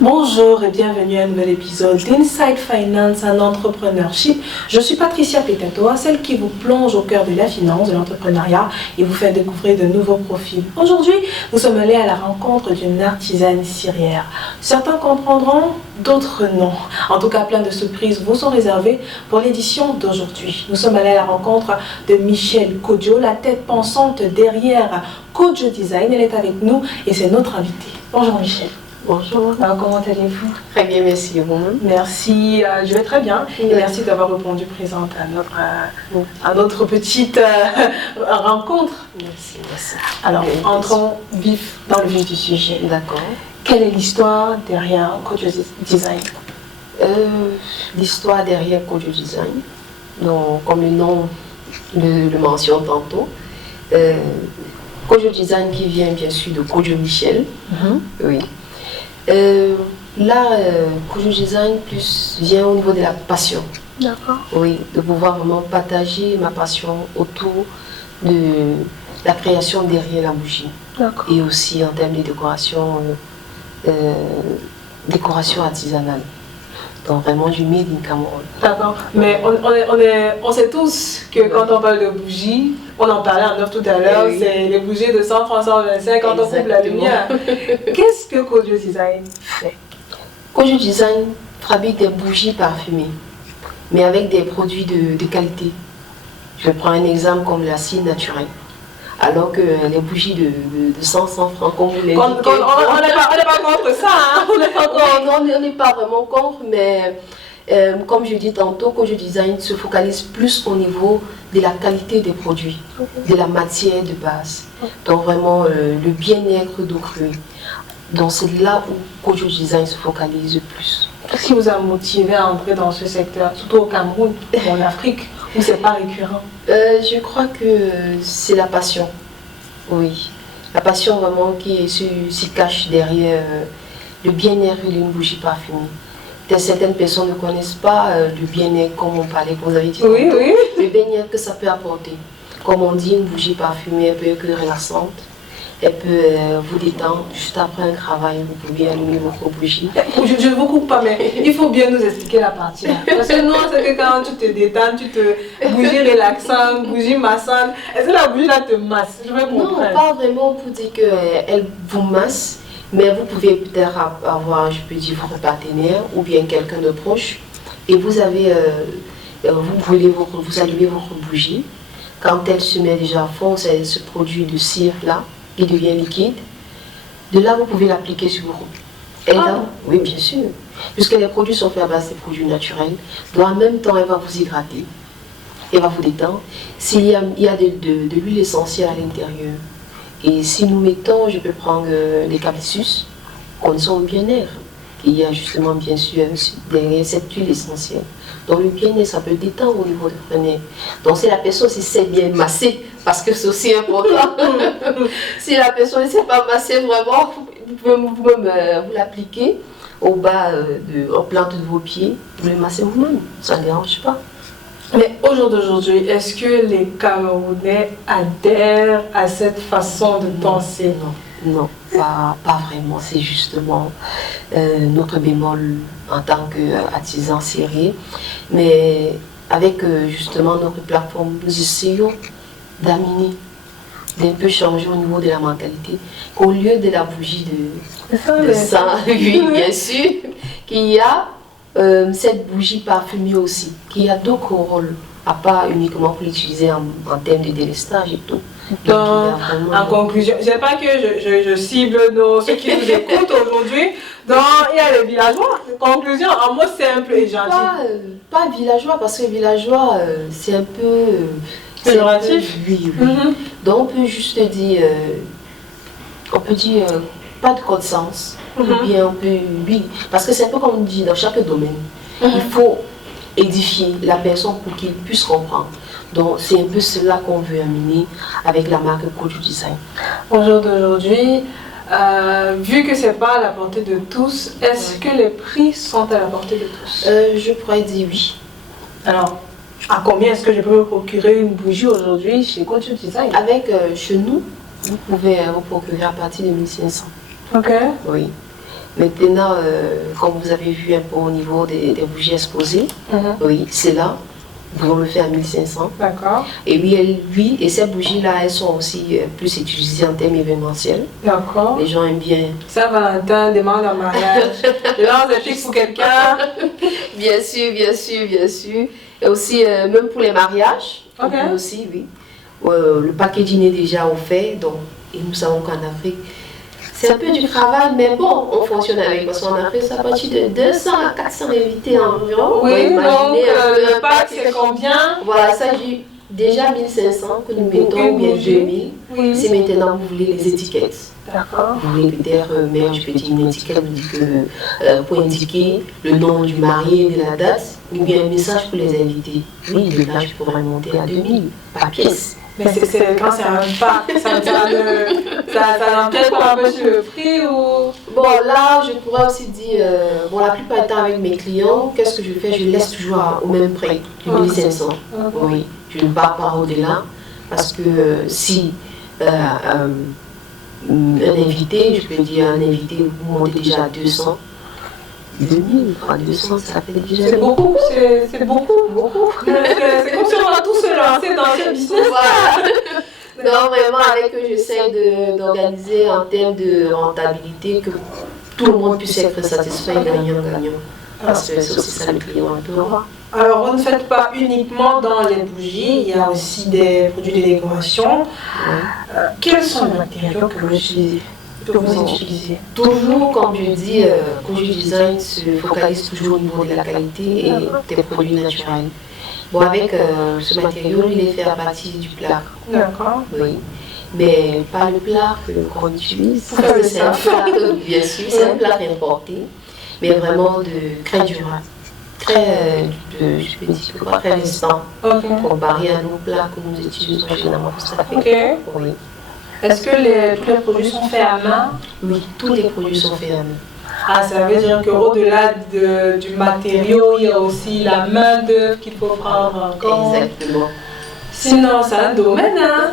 Bonjour et bienvenue à un nouvel épisode d'Inside Finance and Entrepreneurship. Je suis Patricia Petatoa, celle qui vous plonge au cœur de la finance, de l'entrepreneuriat et vous fait découvrir de nouveaux profils. Aujourd'hui, nous sommes allés à la rencontre d'une artisane cirière. Certains comprendront, d'autres non. En tout cas, plein de surprises vous sont réservées pour l'édition d'aujourd'hui. Nous sommes allés à la rencontre de Michelle Kodjo, la tête pensante derrière Kodjo Design. Elle est avec nous et c'est notre invitée. Bonjour Michelle. Bonjour. Alors, comment allez-vous? Très bien, merci. Vous-même? Merci, je vais très bien. Et merci d'avoir répondu présente à notre petite rencontre. Merci. Alors, entrons dans le vif du sujet. D'accord. Quelle est l'histoire derrière Kodjo Design? L'histoire derrière Kodjo Design, donc, comme le nom le mentionne tantôt, Kodjo Design qui vient bien sûr de Kodjo Michel. Oui. Kodjo Design plus vient au niveau de la passion. D'accord. Oui, de pouvoir vraiment partager ma passion autour de la création derrière la bougie. D'accord. Et aussi en termes de décoration artisanale. Donc vraiment du made in Cameroun. D'accord. Mais on sait tous que quand on parle de bougies, on en parlait en off tout à l'heure, Oui. c'est les bougies de 100, 325 quand on coupe la lumière. Qu'est-ce que Kodjo Design fait? Kodjo Design fabrique des bougies parfumées, mais avec des produits de qualité. Je prends un exemple comme la cire naturelle. Alors que les bougies de 100 francs, comme vous l'avez dit. On n'est pas contre ça, hein? On n'est pas vraiment contre, mais comme je dis tantôt, Kodjo Design se focalise plus au niveau de la qualité des produits, de la matière de base. Donc vraiment le bien-être d'autrui. Donc c'est là où Kodjo Design se focalise le plus. Qu'est-ce qui vous a motivé à entrer dans ce secteur, surtout au Cameroun ou en Afrique, où c'est pas récurrent? Je crois que c'est la passion. Oui, la passion vraiment qui s'y cache derrière le bien-être d'une bougie parfumée. Certaines personnes ne connaissent pas le bien-être, comme on parlait, comme vous avez dit. Oui, oui. Le bien-être que ça peut apporter. Comme on dit, une bougie parfumée, elle peut être relaxante. Elle peut vous détendre. Juste après un travail, vous pouvez allumer votre bougie. Je ne vous coupe pas, mais il faut bien nous expliquer la partie là. Parce que nous, c'est que quand tu te détends, bougie relaxante, bougie massante. Est-ce que la bougie là te masse? Je vais comprendre. Non, pas vraiment pour dire qu'elle vous masse, mais vous pouvez peut-être avoir, je peux dire, votre partenaire ou bien quelqu'un de proche. Et vous avez, vous allumez votre bougie. Quand elle se met déjà à fond, c'est ce produit de cire là, qui devient liquide. De là, vous pouvez l'appliquer sur vos roues. Et là, oui, bien sûr. Puisque les produits sont faits à base de produits naturels. Donc en même temps, elle va vous hydrater. Elle va vous détendre. S'il y a de l'huile essentielle à l'intérieur. Et si nous mettons, je peux prendre les calypsus, conditions de bien-être. Il y a justement, bien sûr, derrière cette huile essentielle. Donc le bien-être, ça peut détendre au niveau de votre nez. Donc si la personne sait bien masser, parce que c'est aussi important. Si la personne ne sait pas masser vraiment, vous pouvez vous l'appliquer au bas, en plante de vos pieds. Vous le massez vous-même, ça ne dérange pas. Mais au jour d'aujourd'hui, est-ce que les Camerounais adhèrent à cette façon de penser? Non, pas vraiment. C'est justement notre bémol en tant qu'artisan serré. Mais avec justement notre plateforme, nous essayons d'amener, d'un peu changer au niveau de la mentalité. Qu'au lieu de la bougie de 100, oui, bien sûr, qu'il y a cette bougie parfumée aussi, qui a d'autres rôles, à part uniquement pour l'utiliser en termes de délestage et tout. Donc, en conclusion, je ne sais pas que je cible ceux qui nous écoutent aujourd'hui. Donc, il y a les villageois. Conclusion, en mots simple et gentil. Pas villageois, parce que villageois, c'est un peu... péjoratif. Oui. Donc, on peut juste dire... pas de code sens. Ou bien on peut... Oui, parce que c'est un peu comme on dit dans chaque domaine. Il faut édifier la personne pour qu'il puisse comprendre. Donc c'est un peu cela qu'on veut amener avec la marque Kodjo Design. Au jour d'aujourd'hui, vu que ce n'est pas à la portée de tous, est-ce que les prix sont à la portée de tous? Je pourrais dire oui. Alors, à combien est-ce que je peux me procurer une bougie aujourd'hui chez Kodjo Design? Avec chez nous, vous pouvez vous procurer à partir de 1500. Ok. Oui. Maintenant, comme vous avez vu un peu au niveau des bougies exposées, oui, c'est là. On le fait à 1500. D'accord. Et oui, et ces bougies-là, elles sont aussi plus utilisées en termes événementiels. D'accord. Les gens aiment bien. Saint-Valentin, demande en mariage. Je lance un fixe pour quelqu'un. Bien sûr, bien sûr, bien sûr. Et aussi, même pour les mariages, on peut aussi, oui. Le packaging est déjà offert, donc, et nous savons qu'en Afrique, c'est un peu du travail, mais bon, on fonctionne avec, parce qu'en Afrique, ça partit de 200 à 400 invités environ. Oui, donc le pack, c'est combien? Voilà, ça j'ai déjà 1500 que nous mettons, ou bien 2000. Oui. Si maintenant vous voulez les étiquettes. D'accord. Vous voulez peut-être mettre, je peux dire, une étiquette pour indiquer le nom du marié et de la date, ou bien un message pour les invités. Oui, de là, je pourrais monter à 2000 par pièce. Mais quand c'est un pack, ça n'empiète pas un peu sur le prix ou... Bon, là, je pourrais aussi dire, bon, la plupart du temps avec mes clients, qu'est-ce que je fais? Je laisse toujours au même prix, 1500. Oui, je ne pars pas au-delà, parce que si un invité, je peux dire un invité, vous montez déjà à 200, 2000, 200, ça fait déjà... C'est beaucoup, c'est beaucoup. C'est comme si on va tous se lancer dans ce business. Voilà. Non, vraiment, avec eux, j'essaie d'organiser en termes de rentabilité que tout le monde puisse être satisfait, gagnant-gagnant. Parce que c'est aussi ça le client un peu voir. Alors, vous ne faites pas uniquement dans les bougies, il y a aussi des produits de décoration. Quels sont les matériaux que vous utilisez? Toujours, comme je dis, Koju Design se focalise toujours au niveau de la qualité et des produits naturels. Bon, avec ce matériau, il est fait à partir du plâtre. D'accord. Oui. Mais pas le plâtre qu'on utilise. C'est un plâtre, bien sûr, c'est un plâtre importé, mais vraiment de très durable. Je peux dire, très résistant. Comparé à nos plats que nous utilisons généralement pour ça. Oui. Est-ce que tous les produits sont faits à main? Oui, tous les produits sont faits à main. Ah, ça veut dire qu'au-delà du matériau, il y a aussi la main-d'œuvre qu'il faut prendre en compte. Exactement. Sinon, c'est un domaine, hein?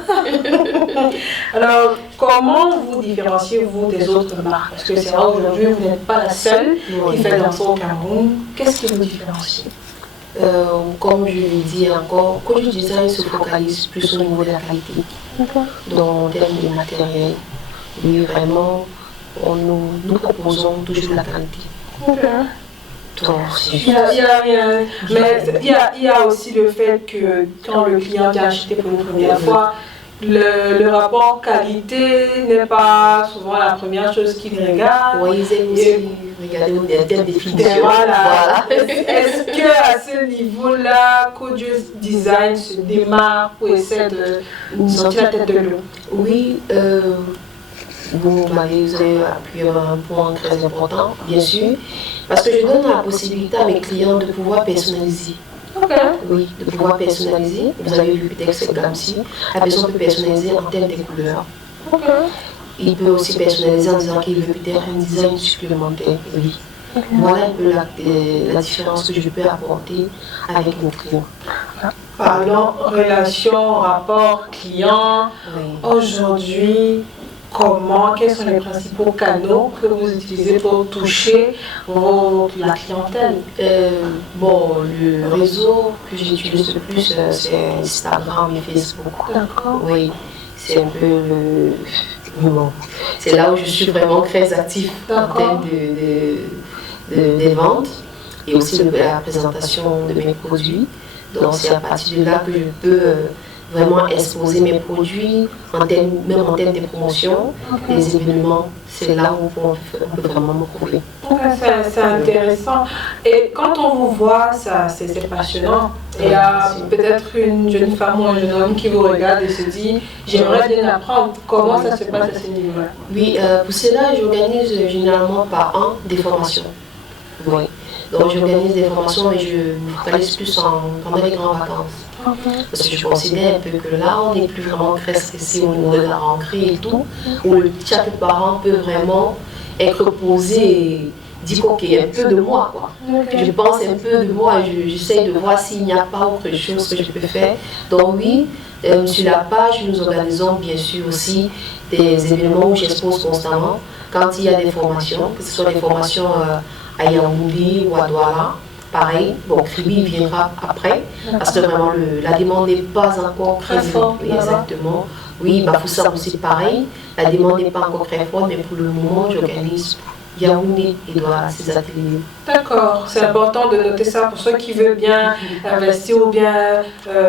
Alors, comment vous différenciez-vous des autres marques? Parce que c'est vrai, aujourd'hui, vous n'êtes pas la seule qui fait danser au Cameroun. Qu'est-ce qui vous différencie? Comme je le dis encore, Koju Design se focalise plus au niveau de la qualité. Dans le terme de matériel. Oui, vraiment, nous proposons toujours la qualité. Il y a aussi le fait que quand le client vient acheter pour une première fois, le rapport qualité n'est pas souvent la première chose qu'il regarde. Oui, ils aiment aussi regarder des termes de finition. Voilà. Est-ce qu'à ce niveau-là, Koju Design se démarre pour essayer de sortir la tête de l'eau? Oui, vous m'avez appuyé un point très important, bien sûr, parce que je donne la possibilité à mes clients de pouvoir personnaliser. Oui, de pouvoir personnaliser. Vous avez vu peut-être cette gamme-ci. La personne peut personnaliser en termes de couleurs. Il peut aussi personnaliser en disant qu'il veut peut-être un design supplémentaire. Oui. Voilà un peu la différence que je peux apporter avec mon client. Parlons relation, rapport client. Aujourd'hui, quels sont les principaux canaux que vous utilisez pour toucher la clientèle? Bon, le réseau que j'utilise le plus, c'est Instagram et Facebook. D'accord. Oui, c'est un peu c'est là où je suis vraiment très active en termes des ventes et aussi de la présentation de mes produits. Donc c'est à partir de là que je peux vraiment exposer mes produits, même en termes de promotion, des événements. C'est là où on peut vraiment me trouver. C'est intéressant. Et quand on vous voit, c'est passionnant. Il y a peut-être une jeune femme ou un jeune homme qui vous regarde et se dit « j'aimerais bien apprendre ». Comment ça se passe à ce niveau-là? Oui, pour cela, j'organise généralement par an des formations. Oui. Donc j'organise des formations et je me focalise plus pendant les grandes vacances. Parce que je considère un peu que là, on n'est plus vraiment très stressé au niveau de la rentrée et tout, où chaque parent peut vraiment être posé et dire ok, un peu de moi, quoi. Je pense un peu de moi, j'essaie de voir s'il n'y a pas autre chose que je peux faire. Donc oui, sur la page, nous organisons bien sûr aussi des événements où j'expose constamment. Quand il y a des formations, que ce soit des formations à Yaoundé ou à Douala, pareil, bon, Kribi viendra après, parce que vraiment la demande n'est pas encore très forte. Exactement. Oui, Bafoussam aussi pareil, la demande n'est pas encore très forte, mais pour le moment, j'organise Yaoundé et Douala, ces ateliers. D'accord, c'est important de noter ça pour ceux qui veulent bien investir ou bien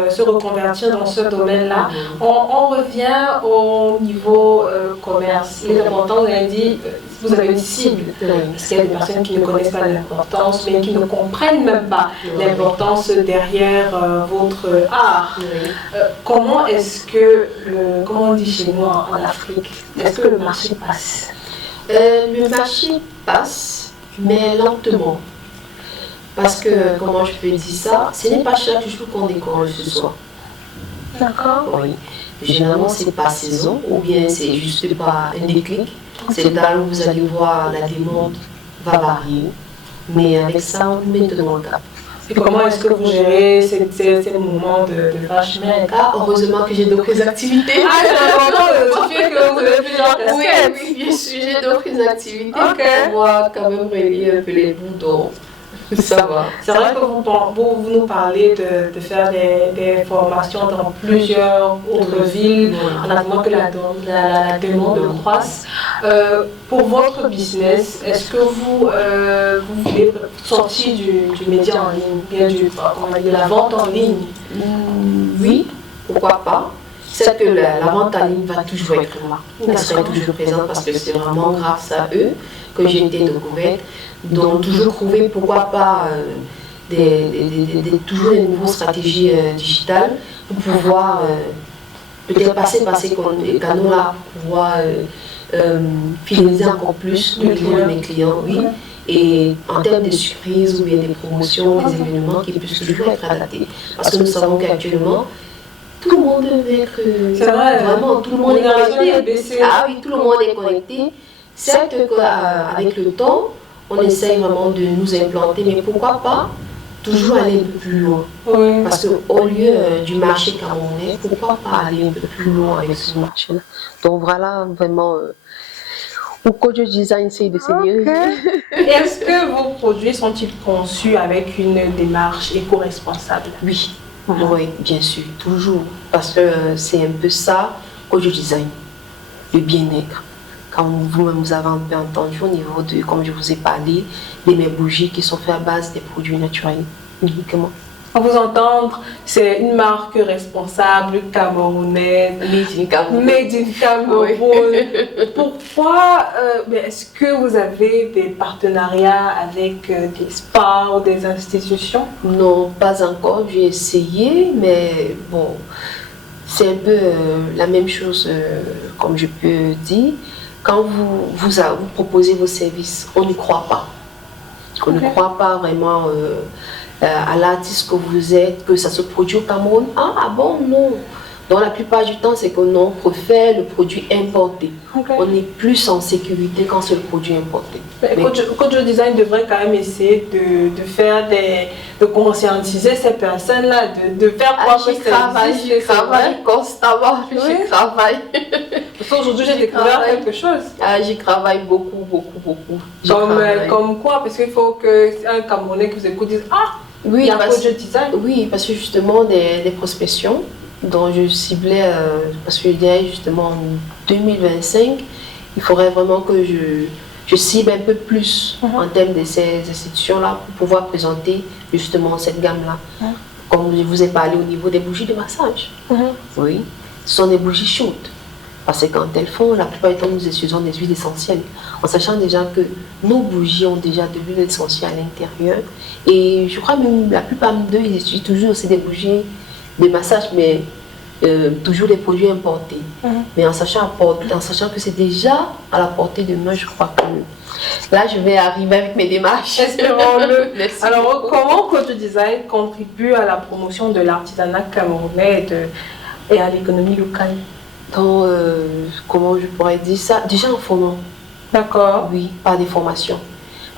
se reconvertir dans ce domaine-là. On revient au niveau commerce. Il est important, vous avez dit, vous avez une cible. Parce qu'il y a des personnes qui ne connaissent pas l'importance, mais qui ne comprennent même pas l'importance derrière votre art. Comment est-ce que, comment on dit chez nous en Afrique, est-ce que le marché passe? Le marché passe, mais lentement. Parce que, comment je peux dire ça, ce n'est pas chaque jour qu'on décolle ce soir. D'accord. Oui. Généralement, c'est pas saison, ou bien c'est juste pas un déclic. C'est là où vous allez voir la demande va varier. Mais avec ça, on met de le cap. Et comment est-ce que vous gérez ces moments de vache maigre? Ah, heureusement que j'ai d'autres activités. Ah, c'est important de notifier que vous avez plusieurs casquettes. Oui, bien sûr, j'ai d'autres activités pour moi quand même relier un peu les bouts, donc ça va. C'est vrai que vous nous parlez de faire des formations dans plusieurs autres villes en attendant que la demande croisse. Pour votre business, est-ce que vous voulez sortir du média en ligne, bien de la vente en ligne? Oui, pourquoi pas. C'est que la vente en ligne va toujours être là. Elle sera toujours présente parce que c'est vraiment grâce à eux que j'ai été découverte. Donc toujours trouver pourquoi pas toujours des nouvelles stratégies digitales pour pouvoir peut-être passer les canaux là pour pouvoir fidéliser encore plus le client de mes clients, oui. Et en termes de surprises ou bien des promotions, des événements qui puissent toujours être adaptés. Parce que nous savons qu'actuellement, tout le monde veut être. C'est vrai, vraiment, tout le monde est connecté. Ah oui, tout le monde est connecté. Certes qu'avec le temps, on essaye vraiment de nous implanter, mais pourquoi pas toujours aller un peu plus loin. Oui. Parce qu'au lieu du marché camerounais, pourquoi pas aller un peu plus loin avec ce marché-là. Donc voilà vraiment pourquoi je design c'est de seigneur. Est-ce que vos produits sont-ils conçus avec une démarche éco-responsable? Oui, oui, bien sûr, toujours. Parce que c'est un peu ça que je design, le bien-être. Quand vous-même vous avez un peu entendu au niveau de, comme je vous ai parlé, de mes bougies qui sont faites à base des produits naturels uniquement. À vous entendre, c'est une marque responsable camerounaise, made in Cameroun. Oui. Pourquoi est-ce que vous avez des partenariats avec des spas ou des institutions? Non, pas encore. J'ai essayé, mais bon, c'est un peu la même chose, comme je peux dire. Quand vous proposez vos services, on ne croit pas. On ne croit pas vraiment à l'artiste que vous êtes, que ça se produit au Cameroun. Ah bon, non. Dans la plupart du temps, c'est qu'on préfère le produit importé. On est plus en sécurité quand c'est le produit importé. Coach Design devrait quand même essayer de conscientiser ces personnes-là, de faire croire que je travaille constamment, je travaille. Parce qu'aujourd'hui, j'ai découvert quelque chose. Ah, j'y travaille beaucoup. Comme quoi? Parce qu'il faut qu'un Camerounais qui vous écoute dise « Ah, oui, il y a Coach Design ». Oui, parce que justement, des prospections dont je ciblais, parce que je dirais justement en 2025, il faudrait vraiment que je cible un peu plus en termes de ces institutions-là pour pouvoir présenter justement cette gamme-là. Comme je vous ai parlé au niveau des bougies de massage. Oui, ce sont des bougies chaudes. Parce que quand elles font, la plupart du temps, nous utilisons des huiles essentielles. En sachant déjà que nos bougies ont déjà de l'huile essentielle à l'intérieur. Et je crois même la plupart d'eux, ils utilisent toujours aussi des bougies de massage, mais toujours des produits importés. Mais en sachant que c'est déjà à la portée de main, je crois que là, je vais arriver avec mes démarches. Espérons-le. Alors, comment Coach Design contribue à la promotion de l'artisanat camerounais et à l'économie locale? Donc, comment je pourrais dire ça? Déjà en formant. D'accord. Oui, par des formations.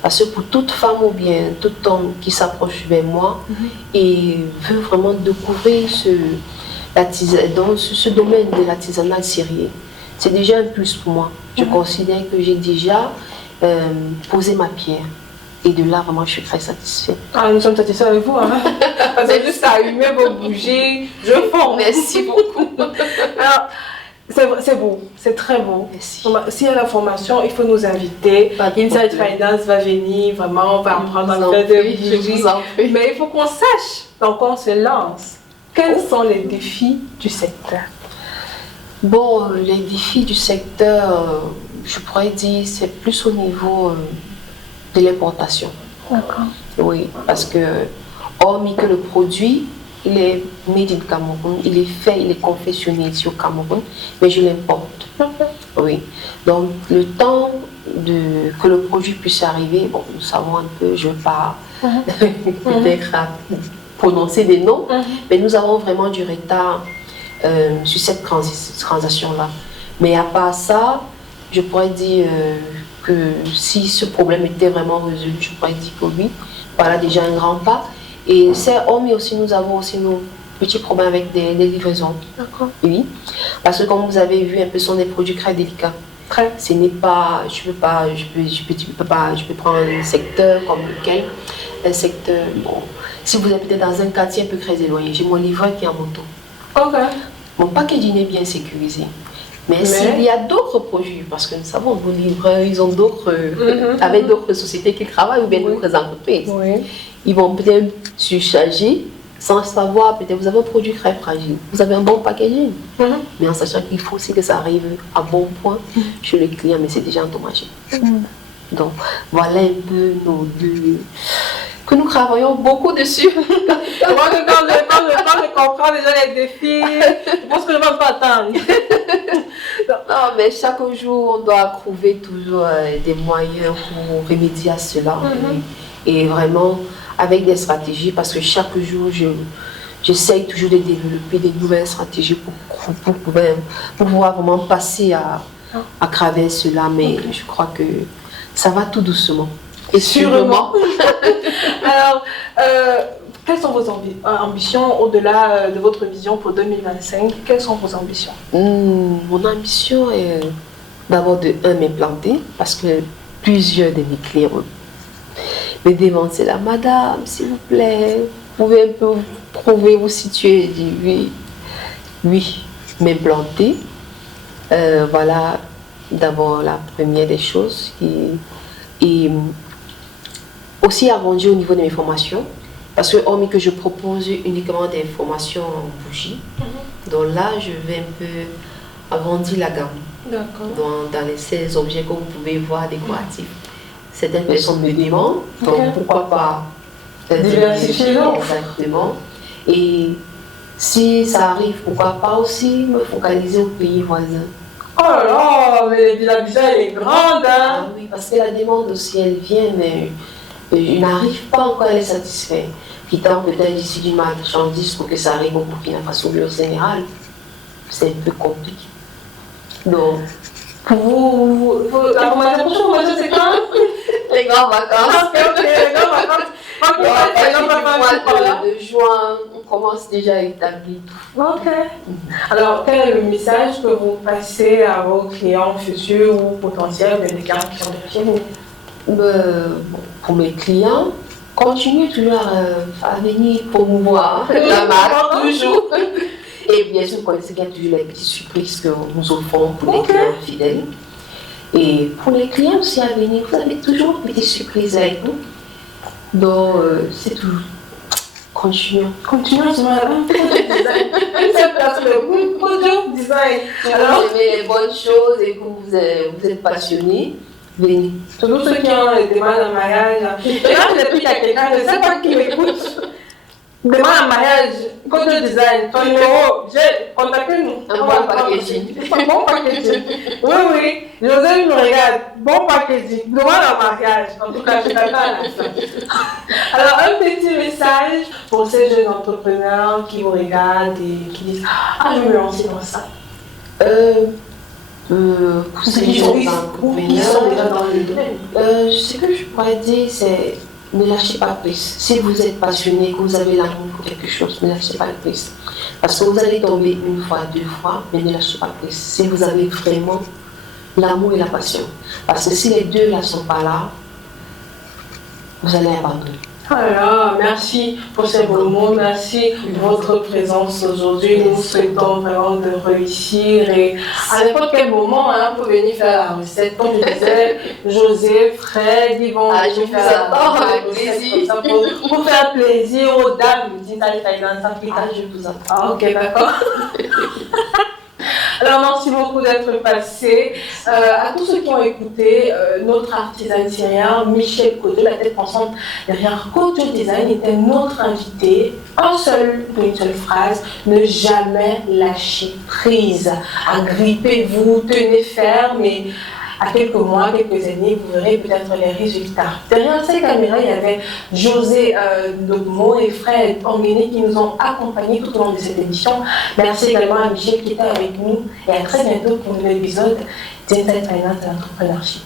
Parce que pour toute femme ou bien tout homme qui s'approche vers moi et veut vraiment découvrir dans ce domaine de l'artisanat sérieux, c'est déjà un plus pour moi. Je considère que j'ai déjà posé ma pierre. Et de là, vraiment, je suis très satisfaite. Ah, nous sommes satisfaits avec vous, hein. Parce que juste à allumer vos bougies, je fonds. Merci beaucoup. Alors, c'est beau, c'est très beau. Merci. S'il y a la formation, il faut nous inviter. Inside Finance va venir, vraiment, on va apprendre à faire des bougies. Mais il faut qu'on sache dans quoi on se lance. Quels sont les défis du secteur? Bon, les défis du secteur, je pourrais dire, c'est plus au niveau de l'importation. D'accord. Oui, parce que, hormis que le produit, il est made in Cameroun, il est fait, il est confectionné ici au Cameroun, mais je l'importe. Oui. Donc, le temps que le produit puisse arriver, bon, nous savons un peu, je ne vais pas peut-être prononcer des noms, mais nous avons vraiment du retard sur cette transaction-là. Mais à part ça, je pourrais dire que si ce problème était vraiment résolu, je pourrais dire que oui, voilà déjà un grand pas. Et c'est hormis aussi, nous avons aussi nos petits problèmes avec des livraisons. D'accord. Oui, parce que comme vous avez vu, un peu, ce sont des produits très délicats. Ce n'est pas, je peux prendre un secteur comme lequel, un secteur, bon, si vous êtes peut-être dans un quartier un peu très éloigné, j'ai mon livreur qui est en moto. Ok. Mon packaging est bien sécurisé. Mais s'il y a d'autres produits, parce que nous savons, vos livreurs, ils ont d'autres, avec d'autres sociétés qui travaillent ou bien d'autres entreprises, ils vont peut-être surcharger sans savoir, peut-être vous avez un produit très fragile, vous avez un bon packaging, mais en sachant qu'il faut aussi que ça arrive à bon point chez le client, mais c'est déjà endommagé. Donc voilà un peu nos deux, que nous travaillons beaucoup dessus. Moi, quand je comprends déjà les défis, je pense que je ne vais pas attendre. Non, mais chaque jour, on doit trouver toujours des moyens pour remédier à cela. Et vraiment, avec des stratégies, parce que chaque jour, j'essaye toujours de développer des nouvelles stratégies pour pouvoir vraiment passer à travers cela. Mais je crois que ça va tout doucement. Et sûrement. Alors, quelles sont vos ambitions au-delà de votre vision pour 2025? Quelles sont vos ambitions? Mon ambition est d'abord de m'implanter, parce que plusieurs de mes clients me demandent, c'est la madame, s'il vous plaît, vous pouvez un peu vous prouver, vous situer. Je dis oui, m'implanter. Voilà d'abord la première des choses. Et aussi arrondir au niveau de mes formations. Parce que, hormis que je propose uniquement des formations en bougie, donc là, je vais un peu agrandir la gamme. Dans les 16 objets que vous pouvez voir décoratifs. Certaines personnes me demandent, donc pourquoi pas diversifier, exactement. Et si ça arrive, pourquoi pas aussi me focaliser aux pays voisins. Oh là là, mais la visa est grande, hein? Ah oui, parce que la demande aussi, elle vient, mais je n'arrive pas encore à les satisfaire. Qui tente peut-être d'ici du marchandise pour que ça arrive au Burkina Faso en général. C'est un peu compliqué. Donc, pour vous, la prochaine formation, c'est quand? Les grandes vacances. Ok, les grandes vacances. De juin, on commence déjà à établir tout. Ok. Alors, quel est le message que vous passez à vos clients futurs ou potentiels, mais les clients qui sont déjà chez vous? Pour mes clients, continuez toujours à venir promouvoir la marque, toujours. Et bien sûr, vous connaissez qu'il y a toujours les petites surprises que nous offrons pour les clients fidèles. Et pour les clients aussi à venir, vous avez toujours des petites surprises avec nous. Donc, c'est tout. Continuons. Continuons, c'est madame. C'est parce que vous, produit design. Alors, vous aimez les bonnes choses et que vous êtes passionné. Venez. Surtout ceux qui ont des demandes en mariage. Là, depuis qu'il y a quelqu'un, je ne sais pas qui m'écoute. Demande en mariage, Kojo Design, ton numéro, contactez-nous. Un bon packaging. Bon packaging. Oui, José nous regarde. Bon packaging. Demande en mariage. En tout cas, je t'attends à la fin. Alors, un petit message pour ces jeunes entrepreneurs qui vous regardent et qui disent ah, je vais me lancer dans ça. Pour ces jeunes entrepreneurs, qui sont déjà dans le domaine. Ce que je pourrais dire, c'est ne lâchez pas prise. Si vous êtes passionné, que vous avez l'amour pour quelque chose, ne lâchez pas prise. Parce que vous allez tomber une fois, deux fois, mais ne lâchez pas prise. Si vous avez vraiment l'amour et la passion. Parce que si les deux là ne sont pas là, vous allez abandonner. Voilà, merci pour ces beaux mots, merci pour votre présence aujourd'hui. Nous vous souhaitons vraiment de réussir et à n'importe quel moment, pour venir faire la recette. Comme je disais, José, Fred, ils vont je faire avec plaisir. Pour faire plaisir aux dames d'Italie Finance Africa. Je vous attends. Ok, d'accord. Alors, merci beaucoup d'être passé. À tous ceux qui ont écouté, notre artisan syrien, Michel Codé, la tête pensante derrière Couture Design, était notre invité. Une seule phrase, ne jamais lâcher prise. Agrippez-vous, tenez ferme et à quelques mois, quelques années, vous verrez peut-être les résultats. Derrière ces caméras, il y avait José Dogmo et Fred Anguéné qui nous ont accompagnés tout au long de cette émission. Merci également à Michel qui était avec nous et à très bientôt pour un nouvel épisode d'Inside Finance et Entrepreneurship.